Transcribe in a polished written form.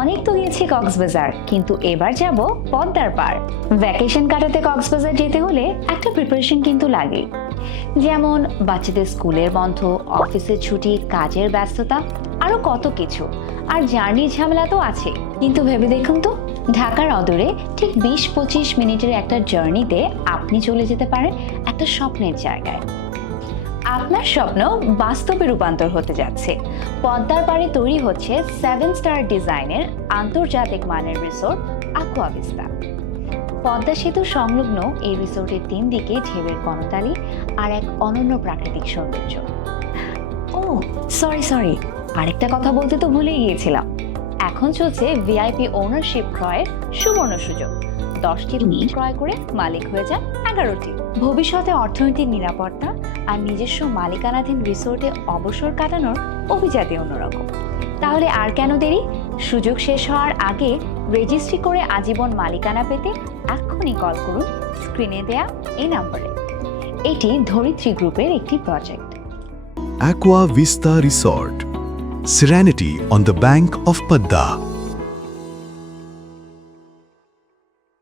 অনেক তো গিয়েছি কক্সবাজার, কিন্তু এবার যাব পদ্মার পাড়। ভ্যাকেশন কাটাতে কক্সবাজার যেতে হলে একটা প্রিপারেশন কিন্তু লাগে, যেমন বাচ্চাদের স্কুলের বন্ধ, অফিসের ছুটি, কাজের ব্যস্ততা, আরো কত কিছু। আর জার্নির ঝামেলা তো আছে। কিন্তু ভেবে দেখুন তো, ঢাকার অদূরে ঠিক 20-25 মিনিটের একটা জার্নিতে আপনি চলে যেতে পারেন একটা স্বপ্নের জায়গায়। আপনার স্বপ্ন বাস্তবে রূপান্তর হতে যাচ্ছে। পদ্মার পাড়ে তৈরি হচ্ছে 7 স্টার ডিজাইনের আন্তর্জাতিক মানের রিসোর্ট আকুয়া ভিস্তা। পদ্মা সেতু সংলগ্ন এই রিসোর্টের 3 দিকে ঢেউয়ের কনতালি আর এক অনন্য প্রাকৃতিক সৌন্দর্য। ও সরি, আরেকটা কথা বলতে তো ভুলেই গিয়েছিলাম। এখন চলছে ভিআইপি ওনারশিপ ক্রয়ের সুবর্ণ সুযোগ। 10টি রুম ক্রয় করে মালিক হয়ে যান 11টি। ভবিষ্যতে অর্থনৈতিক নিরাপত্তা আর নিজস্ব মালিকানাধীন রিসোর্টে অবসর কাটানোর অভিজাতি অন্যরকম। তাহলে আর কেন দেরি? সুযোগ শেষ হওয়ার আগে রেজিস্ট্রি করে আজীবন মালিকানা পেতে এক্ষুনি কল করুন স্ক্রিনে দেয়া এই নম্বরে। এটি ধরিত্রী গ্রুপের একটি project. Aqua Vista Resort. Serenity on the bank of Padda.